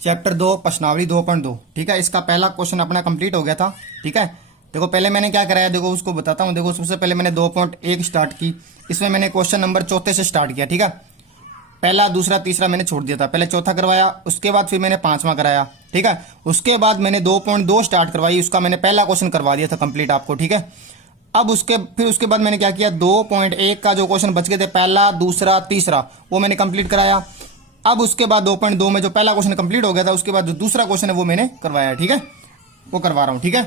Chapter 2 प्रश्नावली 2.2। ठीक है, इसका पहला क्वेश्चन अपना कंप्लीट हो गया था। ठीक है, देखो पहले मैंने क्या कराया, देखो उसको बताता हूँ। देखो सबसे पहले मैंने 2.1 स्टार्ट की, इसमें मैंने क्वेश्चन नंबर चौथे से स्टार्ट किया। ठीक है, पहला दूसरा तीसरा मैंने छोड़ दिया था, पहले चौथा करवाया, उसके बाद फिर मैंने पांचवा कराया। ठीक है, उसके बाद मैंने 2.2 स्टार्ट करवाई, उसका मैंने पहला क्वेश्चन करवा दिया था कंप्लीट आपको। ठीक है, अब उसके बाद मैंने क्या किया, 2.1 का जो क्वेश्चन बच गए थे, पहला दूसरा तीसरा, वो मैंने कंप्लीट कराया। अब उसके बाद 2.2 में जो पहला क्वेश्चन कंप्लीट हो गया था, उसके बाद जो दूसरा क्वेश्चन है वो मैंने करवाया। ठीक है, वो करवा रहा हूं। ठीक है,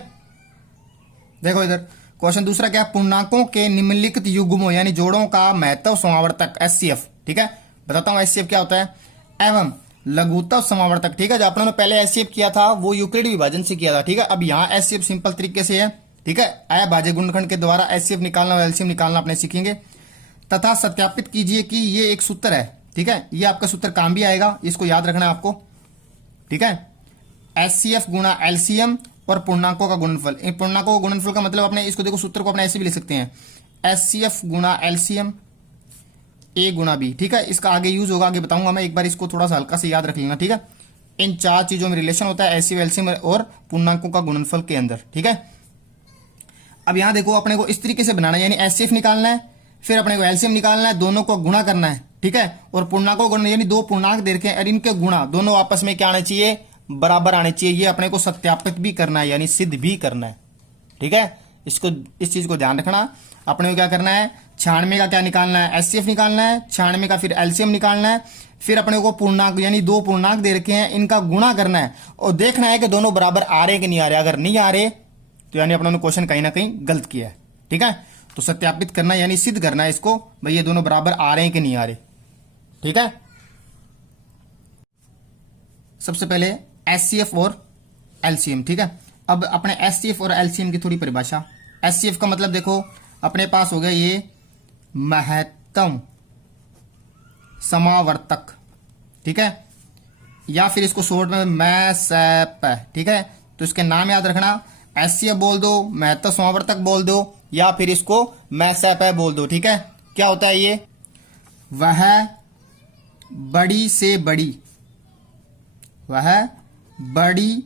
देखो इधर क्वेश्चन दूसरा क्या, पूर्णांकों के निम्नलिखित युग्मों यानी जोड़ों का महत्व समावर्तक एचसीएफ। ठीक है, बताता हूं एचसीएफ क्या होता है, एवं लघुत्तम समावर्तक। ठीक है, जो अपने पहले एचसीएफ किया था वो यूक्लिड विभाजन से किया था। ठीक है, अब यहाँ एचसीएफ सिंपल तरीके से है। ठीक है, अभाज्य गुणनखंड के द्वारा एचसीएफ निकालना और एलसीएम निकालना अपने सीखेंगे, तथा सत्यापित कीजिए कि ये एक सूत्र है। ठीक है, ये आपका सूत्र काम भी आएगा, इसको याद रखना है आपको। ठीक है, एचसीएफ गुणा एलसीएम और पूर्णांकों का गुणनफल। इन पूर्णांकों का गुणनफल का मतलब अपने इसको देखो, सूत्र को अपने ऐसे भी लिख सकते हैं, एचसीएफ गुणा एलसीएम ए गुणा बी। ठीक है, इसका आगे यूज होगा, आगे बताऊंगा मैं, एक बार इसको थोड़ा सा हल्का से याद रख लेना। ठीक है, इन चार चीजों में रिलेशन होता है, एचसीएफ एलसीएम और पूर्णांकों का गुणनफल के अंदर। ठीक है, अब यहां देखो अपने को इस तरीके से बनाना है, यानी एचसीएफ निकालना है, फिर अपने को एलसीएम निकालना है, दोनों को गुणा करना है। ठीक है, और पूर्णांकों को गुणा, यानी दो पूर्णांक दे रखे हैं और इनके गुणा दोनों आपस में क्या आने चाहिए, बराबर आने चाहिए। ये अपने को सत्यापित भी करना है, यानी सिद्ध भी करना है। ठीक है, इस चीज को ध्यान रखना। अपने को क्या करना है, 96 का क्या निकालना है, एचसीएफ निकालना है, 96 का फिर एलसीएम निकालना है, फिर अपने को पूर्णांक यानी दो पूर्णांक दे रखे हैं, इनका गुणा करना है और देखना है कि दोनों बराबर आ रहे कि नहीं आ रहे। अगर नहीं आ रहे तो यानी अपने क्वेश्चन कहीं ना कहीं गलत किया है। ठीक है, तो सत्यापित करना यानी सिद्ध करना है इसको, भाई ये दोनों बराबर आ रहे हैं कि नहीं आ रहे। ठीक है, सबसे पहले एचसीएफ और एलसीएम। ठीक है, अब अपने एचसीएफ और एलसीएम की थोड़ी परिभाषा। एचसीएफ का मतलब देखो अपने पास हो गया ये महत्तम समावर्तक। ठीक है, या फिर इसको शॉर्ट में मैसएप। ठीक है, तो इसके नाम याद रखना, एचसीएफ बोल दो, महत्तम समावर्तक बोल दो, या फिर इसको मैसएप बोल दो। ठीक है, क्या होता है ये, वह बड़ी से बड़ी, वह बड़ी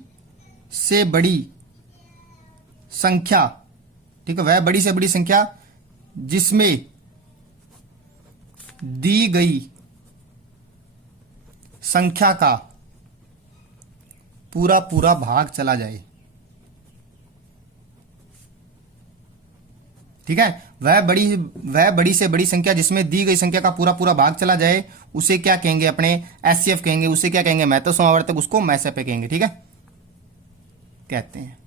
से बड़ी संख्या। ठीक है, वह बड़ी से बड़ी संख्या जिसमें दी गई संख्या का पूरा पूरा भाग चला जाए। ठीक है, वह बड़ी से बड़ी संख्या जिसमें दी गई संख्या का पूरा पूरा भाग चला जाए, उसे क्या कहेंगे, अपने एचसीएफ कहेंगे। उसे क्या कहेंगे, महत्तम समावर्तक, उसको मैसएप कहेंगे। ठीक है, कहते हैं।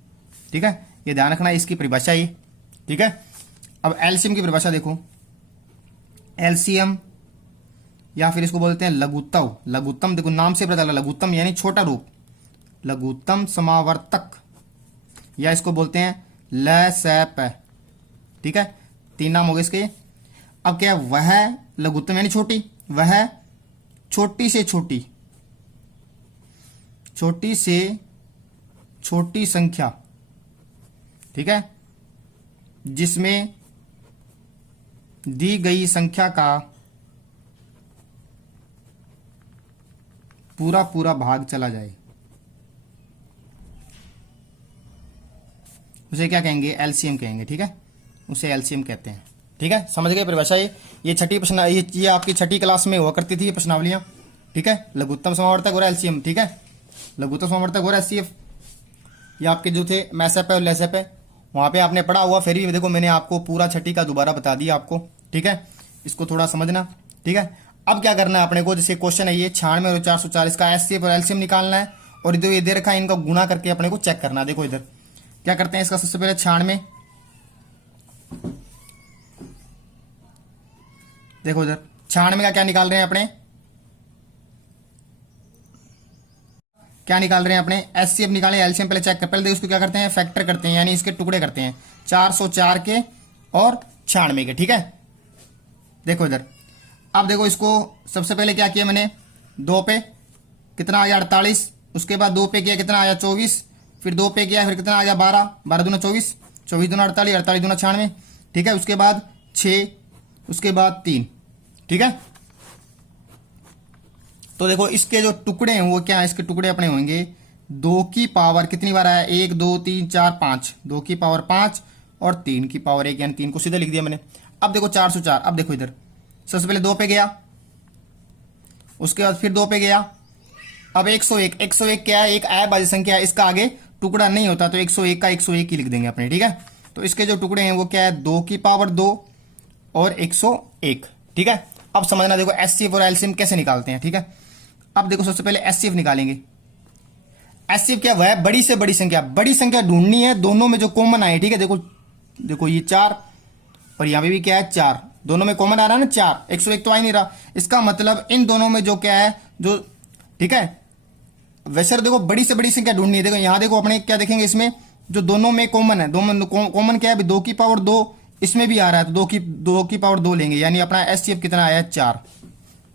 ठीक है, ये ध्यान रखना, इसकी परिभाषा ये। ठीक है, अब एलसीएम की परिभाषा देखो, एलसीएम या फिर इसको बोलते हैं लघुत्तम। लघुत्तम देखो नाम से पता चला, लघुत्तम यानी छोटा रूप, लघुत्तम समावर्तक, या इसको बोलते हैं लसैप। ठीक है, तीन नाम हो गए इसके। अब क्या, वह लघुत्तम यानी छोटी, वह छोटी से छोटी, छोटी से छोटी संख्या। ठीक है, जिसमें दी गई संख्या का पूरा पूरा भाग चला जाए, उसे क्या कहेंगे, एलसीएम कहेंगे। ठीक है, उसे एलसीएम कहते हैं। ठीक है, समझ गए परिभाषा। ये छठी प्रश्न, ये आपकी छठी क्लास में हुआ करती थी ये प्रश्नावलियां। ठीक है, लघुत्तम समावर्तक और एलसीएम। ठीक है, लघुत्तम समावर्तक और एचसीएफ, ये आपके जो थे मैसएप और लेसएप है, वहां पे आपने पढ़ा हुआ, फिर भी देखो मैंने आपको पूरा छठी का दोबारा बता दिया आपको। ठीक है, इसको थोड़ा समझना। ठीक है, अब क्या करना है अपने को, जैसे क्वेश्चन है ये 96 और 440 का एचसीएफ और एलसीएम निकालना है, और इधर ये दे रखा है, इनका गुणा करके अपने को चेक करना है। देखो इधर क्या करते हैं, इसका सबसे पहले 96, देखो इधर 96 का क्या निकाल रहे हैं अपने, क्या निकाल रहे हैं अपने, एचसीएफ निकाले, एलसीएम पहले चेक कर, पहले उसको क्या करते हैं, फैक्टर करते हैं, यानी इसके टुकड़े करते हैं, 404 के और 96 के। ठीक है, देखो इधर, अब देखो इसको सबसे पहले क्या किया मैंने, 2 पे कितना आया 48, उसके बाद 2 पे किया कितना आया 24, फिर 2 पे किया फिर कितना आया 12, 12 दूना 24, 24 दूना 48, 48 दूना 96। ठीक है, उसके बाद 6, उसके बाद 3। ठीक है, तो देखो इसके जो टुकड़े हैं वो क्या है, इसके टुकड़े अपने होंगे 2 की पावर कितनी बार आया, 1 2 3 4 5, 2 की पावर 5 और 3 की पावर 1, यानी 3 को सीधे लिख दिया मैंने। अब देखो 404, अब देखो इधर सबसे पहले 2 पे गया, उसके बाद फिर 2 पे गया, अब 101, 101 क्या है, एक अभाज्य संख्या है, इसका आगे टुकड़ा नहीं होता तो 101 का 101 ही लिख देंगे अपने, ठीक है। तो इसके जो टुकड़े हैं वो क्या है, 2 की पावर 2 और 101, ठीक है। अब समझना देखो एचसीएफ और एलसीएम कैसे निकालते हैं, ठीक है। अब देखो सबसे पहले एचसीएफ निकालेंगे। एचसीएफ क्या है, बड़ी से बड़ी संख्या ढूंढनी है, दोनों में जो कॉमन आए, ठीक है। देखो देखो ये 4 और यहां पे भी क्या है 4, दोनों में कॉमन आ रहा है ना 4, 101 तो आ ही नहीं रहा, इसका मतलब इन दोनों में जो क्या है जो, ठीक है। वैसे देखो बड़ी से बड़ी संख्या ढूंढनी है, देखो यहां देखो अपने क्या देखेंगे, इसमें जो दोनों में कॉमन है, दोनों कॉमन क्या है, 2 की पावर 2 इसमें भी आ रहा है, तो 2 की पावर 2 लेंगे, यानी अपना एचसीएफ कितना आया 4,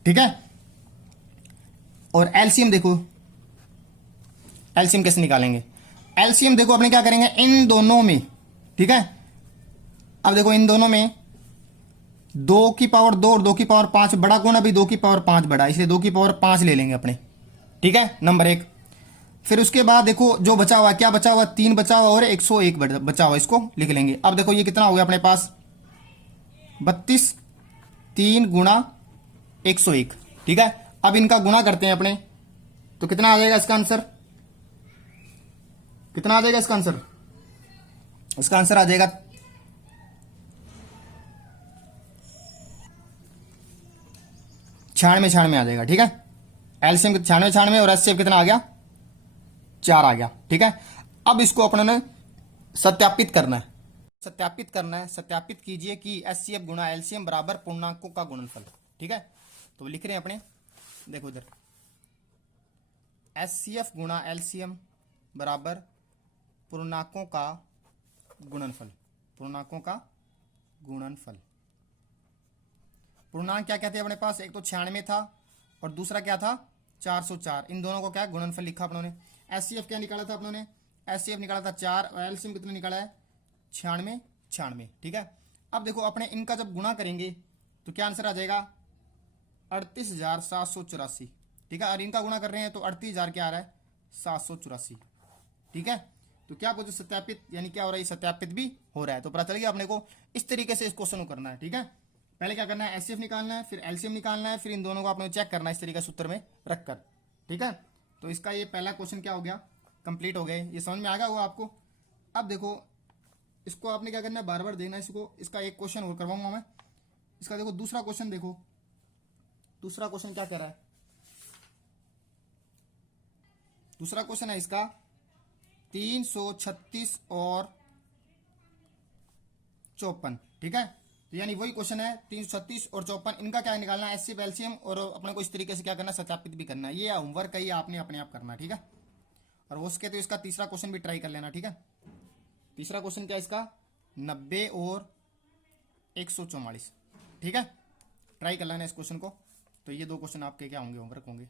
ठीक है। और एलसीएम देखो, एलसीएम कैसे निकालेंगे, एलसीएम देखो अपने क्या करेंगे इन दोनों में, ठीक है। अब देखो इन दोनों में 2 की पावर 2 और 2 की पावर 5 बड़ा कौन, अभी 2 की पावर 5 बड़ा, इसलिए 2 की पावर 5 ले लेंगे अपने, ठीक है, नंबर 1। फिर उसके बाद देखो जो बचा हुआ, क्या बचा हुआ, 3 बचा हुआ और 101 बचा हुआ, इसको लिख लेंगे। अब देखो ये कितना हो गया अपने पास 32, 3 गुणा 101, ठीक है। अब इनका गुणा करते हैं अपने, तो कितना आ जाएगा इसका आंसर, कितना आ जाएगा इसका आंसर, इसका आंसर आ जाएगा 96 आ जाएगा, ठीक है। एलसीएम 96 और एचसीएफ कितना आ गया 4 आ गया, ठीक है। अब इसको अपने ने सत्यापित करना है, सत्यापित कीजिए कि एचसीएफ गुणा एलसीएम बराबर पूर्णांकों का गुणनफल, ठीक है। तो लिख रहे हैं अपने, देखो इधर एचसीएफ गुणा एलसीएम बराबर पूर्णांकों का गुणनफल, पूर्णांकों का गुणनफल। पूर्णांक क्या कहते हैं अपने पास, एक तो 96 था और दूसरा क्या था 404, इन दोनों को क्या गुणनफल लिखा अपनों ने। एचसीएफ क्या निकाला था अपनों ने, एचसीएफ निकाला था 4 और एलसीएम कितना निकाला है 96, ठीक है। अब देखो अपने इनका जब गुणा करेंगे तो क्या आंसर आ जाएगा 38,784, ठीक है। और इनका गुणा कर रहे हैं तो 38,000 क्या आ रहा है 784, ठीक है। तो क्या पूछो सत्यापित, यानी क्या हो रहा है सत्यापित भी हो रहा है। तो पता चल गया अपने को इस तरीके से इस क्वेश्चन को करना है, ठीक है। पहले क्या करना है एचसीएफ निकालना है, फिर एलसीएम निकालना है, फिर इन दोनों को आपने चेक करना है इस तरीके से सूत्र में रखकर, ठीक है। तो इसका ये पहला क्वेश्चन क्या हो गया, कंप्लीट हो गए, ये समझ में आ गया हुआ आपको। अब देखो इसको आपने क्या करना है बार बार देखना है इसको, इसका एक क्वेश्चन और करवाऊंगा मैं इसका। देखो दूसरा क्वेश्चन, देखो दूसरा क्वेश्चन क्या कह रहा है, दूसरा क्वेश्चन है इसका 336 और 54, ठीक है। तो यानी वही क्वेश्चन है 336 और 54, इनका क्या निकालना है एचसीएफ एलसीएम, और अपने को इस तरीके से क्या करना है सत्यापित भी करना है। ये होमवर्क है, ये आपने अपने आप करना है, ठीक है। और वो उसके तो इसका तीसरा क्वेश्चन भी ट्राई कर लेना, ठीक है। तीसरा क्वेश्चन क्या है इसका 90 और 144, ठीक है। ट्राई कर लेना इस क्वेश्चन को। तो ये 2 क्वेश्चन आपके क्या होंगे होमवर्क होंगे।